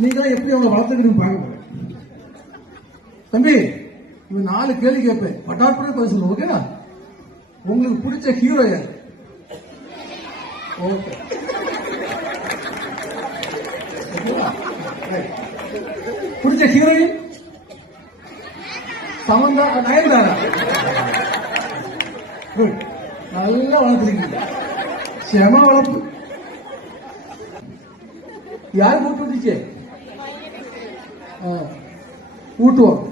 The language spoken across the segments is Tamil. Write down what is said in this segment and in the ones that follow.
நீங்க தான் எப்படி அவங்க வளர்த்துக்கிட்டு பார்க்க போறேன். தம்பி, இவன் 4 கேள்வி கேட்பேன், பட்டாற்பட பதில் சொல்லுவோம். ஓகேனா? உங்களுக்கு பிடிச்ச ஹீரோ யார்? ஓகே, பிடிச்ச ஹீரோயின் சமந்தா, நயன்தாரா. குட், நல்லா வளர்த்துருக்கீங்க, செம வளர்ப்பு. யார் கூட்டு வந்துச்சு? ஊட்டுவாங்க,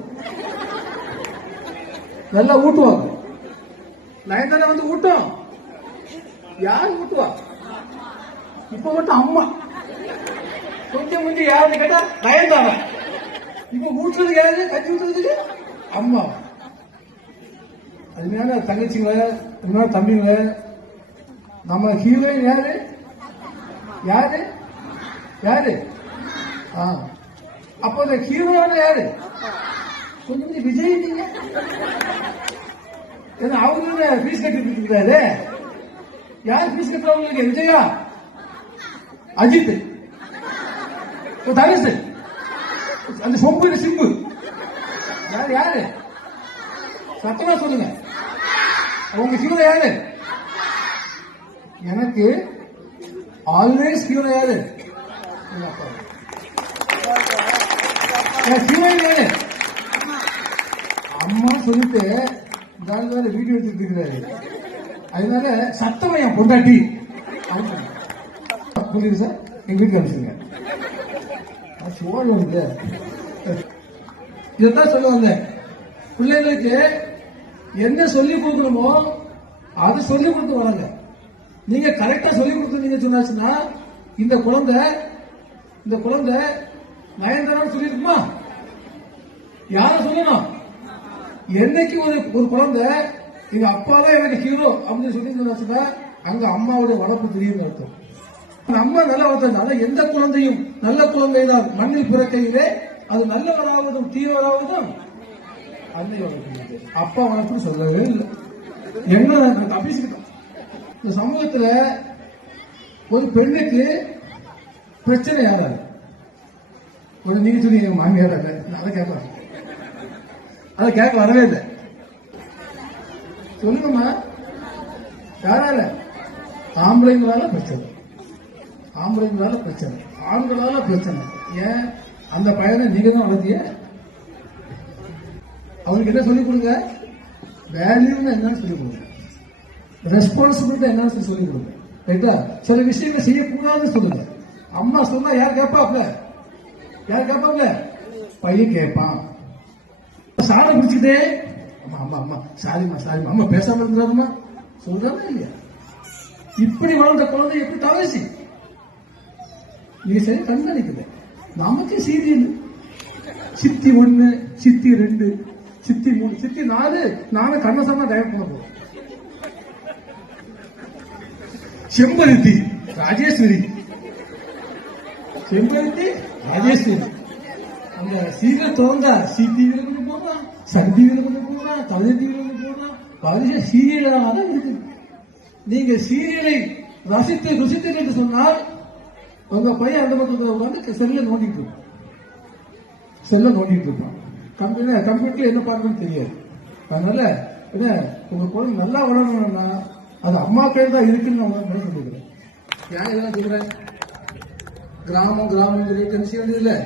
நல்லா ஊட்டுவாங்க. நயன்தாரா வந்து ஊட்டும். யார் ஊட்டுவா? இப்ப மட்டும் அம்மா. கொஞ்சம் கொஞ்சம் யாருன்னு கேட்டா நயன்தாரா. இப்ப ஊட்டுறது யாரு? கஞ்சி ஊட்டுறதுக்கு அம்மா. அதுமையான தங்கச்சிங்கள, தம்பிங்கள, நம்ம ஹீரோயின் யாரு? யாரு யாரு? அப்ப அந்த ஹீரோயான யாரு? கொஞ்சம் விஜய். நீங்க அவரு பீஸ் கட்டி இருக்கிறாரு. யார் பீஸ் கட்டுறவங்களுக்கு? விஜயா, அஜித், தனுஷ், அந்த சொம்பு சிம்பு. யாரு யாரு? சத்தமா சொல்லுங்க. அவங்க ஹீரோ யாரு? எனக்கு ஆல்வேஸ் ஹீரோ யாரு? ஹீரோயின் யாரு? அம்மா சொல்லிட்டு வீடியோ எடுத்துட்டு இருக்கிறாரு. அதனால சத்தமா என் பொண்டாட்டி புரியுது சார். எங்க வீட்டுக்கு அனுப்பிச்சுங்க. இதான் சொல்லுவாங்க, பிள்ளைங்களுக்கு என்ன சொல்லி கொடுக்கணுமோ அதை சொல்லி கொடுத்து வராங்க. நீங்க கரெக்டா சொல்லி கொடுத்தீங்க சொன்னாச்சுன்னா இந்த குழந்தை நயன்தாரான்னு சொல்லிருக்குமா? யார சொல்லணும்? என்னைக்கு ஒரு குழந்தை எங்க அப்பா தான் எனக்கு ஹீரோ அப்படின்னு சொல்லி அங்க அம்மாவுடைய வளர்ப்பு தெரியும் அர்த்தம். அம்மா நல்லா வளர்த்ததுனால எந்த குழந்தையும் நல்ல குழந்தை தான் மண்ணில் பிறக்கையிலே அது நல்லவராவதும் தீவராவதும் அன்னை வளர்ப்பு. அப்பா வளர்ப்புன்னு சொல்லவே இல்லை. என்ன தப்பிச்சுக்கிட்டோம். இந்த சமூகத்துல ஒரு பெண்ணுக்கு பிரச்சனை யாராரு? கொஞ்சம் நீங்க சொன்னீங்க மாமியார். அதை கேட்க வரவே இல்லை. சொல்லுங்கம்மா, யாரால? ஆம்பளைங்களால பிரச்சனை, ஆண்களால பிரச்சனை. ஏன் அந்த பையனை நீங்க தான் வளர்த்திய? அவருக்கு என்ன சொல்லிக் கொடுங்க? வேல்யூன்னு என்னன்னு சொல்லிக் கொடுங்க, ரெஸ்பான்சிபிலிட்டி என்னன்னு சொல்லிக் கொடுங்க. ரைட்டா? சில விஷயங்கள் செய்யக்கூடாதுன்னு சொல்லுங்க. அம்மா சொன்னா யார் கேட்பாப்ல? பையன் கேட்பான். சாரை பிடிச்சிட்டே அம்மா சாரிமா அம்மா பேசாம இருந்தாருமா சொல்றாங்க இல்லையா? இப்படி வளர்ந்த குழந்தை எப்படி தவசி நீங்க சரி கண்காணிக்குது. நமக்கு சீரியல் சித்தி 1, சித்தி 2, சித்தி 3, சித்தி 4. நானும் கண்ணசமா டைரக்ட் பண்ண போறோம். செம்பருத்தி ராஜேஸ்வரி, அந்த சீரியல் திறந்தா சீட்டிவில கொண்டு போறான், சன் டிவில கொண்டு போறான், கவிதை டிவில கொண்டு போறான். கவிதை சீரியலாக தான் இருக்கு. நீங்க சீரியலை ருசித்து என்று சொன்னால் உங்க பையன் அந்த பக்கத்தில் உட்காந்து செல்ல நோண்டிட்டு இருப்பான். கம்ப்யூட்டர்ல என்ன பார்க்கணும்னு தெரியாது. அதனால உங்க குழந்தை நல்லா வளரணும்னா அது அம்மா கையில் தான் இருக்குன்னு நான் சொல்லிக்கிறேன். ஏன் இதெல்லாம் சொல்றேன்? கிராமம் டென்ஷன் இல்லை.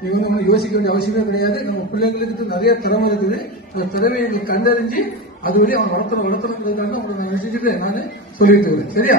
நீங்க வந்து யோசிக்க வேண்டிய அவசியமே கிடையாது. நம்ம பிள்ளைங்களுக்கு நிறைய திறமை இருக்குது. அந்த திறமையை கண்டறிஞ்சு அது வழி அவன் வளர்த்தணுங்கிறதுக்காக உங்களுக்கு நான் செஞ்சுட்டு நான் சொல்லிட்டு இருக்கேன். சரியா?